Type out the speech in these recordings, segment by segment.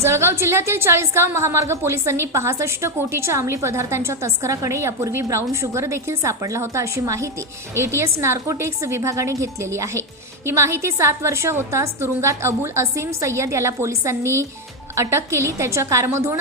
जळगाव जिल्ह्यातील चाळीसगाव महामार्ग पोलिसांनी पासष्ट कोटीच्या अंमली पदार्थांच्या तस्कराकडे यापूर्वी ब्राऊन शुगर देखील सापडला होता अशी माहिती एटीएस नार्कोटिक्स विभागाने घेतलेली आहे. ही माहिती सात वर्ष होताच तुरुंगात अबुल असीम सय्यद याला पोलिसांनी अटक केली. त्याच्या कारमधून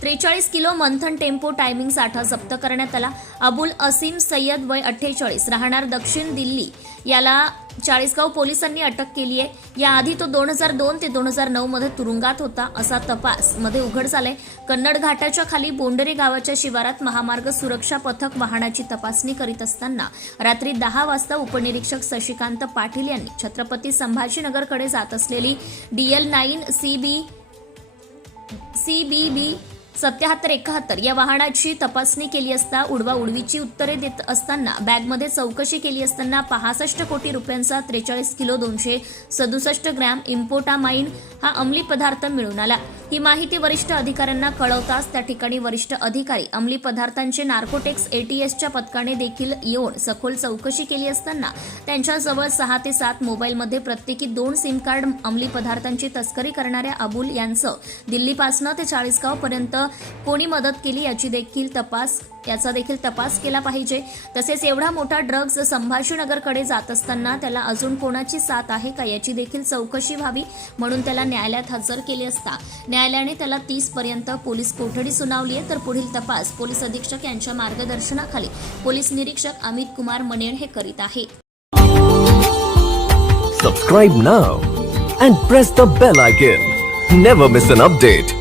त्रेचाळीस किलो मंथन टेम्पो टायमिंग साठा जप्त करण्यात आला. अबुल असीम सय्यद वय अठ्ठेचाळीस. राहणार दक्षिण दिल्ली. याला चाळीसगाव पोलिसांनी अटक केली आहे. याआधी तो दोन हजार दोन ते दोन हजार नऊ मध्ये तुरुंगात होता. असा तपासमध्ये उघड झालाय. कन्नड घाटाच्या खाली बोंडरे गावाच्या शिवारात महामार्ग सुरक्षा पथक वाहनाची तपासणी करीत असताना रात्री दहा वाजता उपनिरीक्षक शशिकांत पाटील यांनी छत्रपती संभाजीनगरकडे जात असलेली DL nine C B C B B सत्याहत्तर एकाहत्तर या वाहनाची तपासणी केली असता उडवा उडवीची उत्तरे देत असताना बॅगमध्ये चौकशी केली असताना पासष्ट कोटी रुपयांचा त्रेचाळीस किलो दोनशे सदुसष्ट ग्रॅम इम्पोटामाइन हा अंमली पदार्थ मिळून आला. ही माहिती वरिष्ठ अधिकाऱ्यांना कळवताच त्या ठिकाणी वरिष्ठ अधिकारी अंमली पदार्थांचे नार्कोटेक्स एटीएसच्या पथकाने देखील येऊन सखोल चौकशी केली असताना त्यांच्याजवळ सहा ते सात मोबाईलमध्ये प्रत्येकी दोन सिम कार्ड अंमली पदार्थांची तस्करी करणाऱ्या अबुल यांचं दिल्लीपासनं ते चाळीसगाव पर्यंत कोणी मदत केली याची देखील तपास याचा देखील तपास केला पाहिजे. तसेच एवढा मोठा ड्रग्ज संभाजीनगरकडे जात असताना त्याला अजून कोणाची साथ आहे का याची देखील चौकशी व्हावी म्हणून त्याला न्यायालयात हजर केले असता. न्यायालयाने त्याला तीस पर्यंत पोलीस कोठडी सुनावली आहे. तर पुढील तपास पोलीस अधीक्षक यांच्या मार्गदर्शनाखाली पोलीस निरीक्षक अमित कुमार मनेर हे करीत आहे. Subscribe now and press the bell icon never miss an update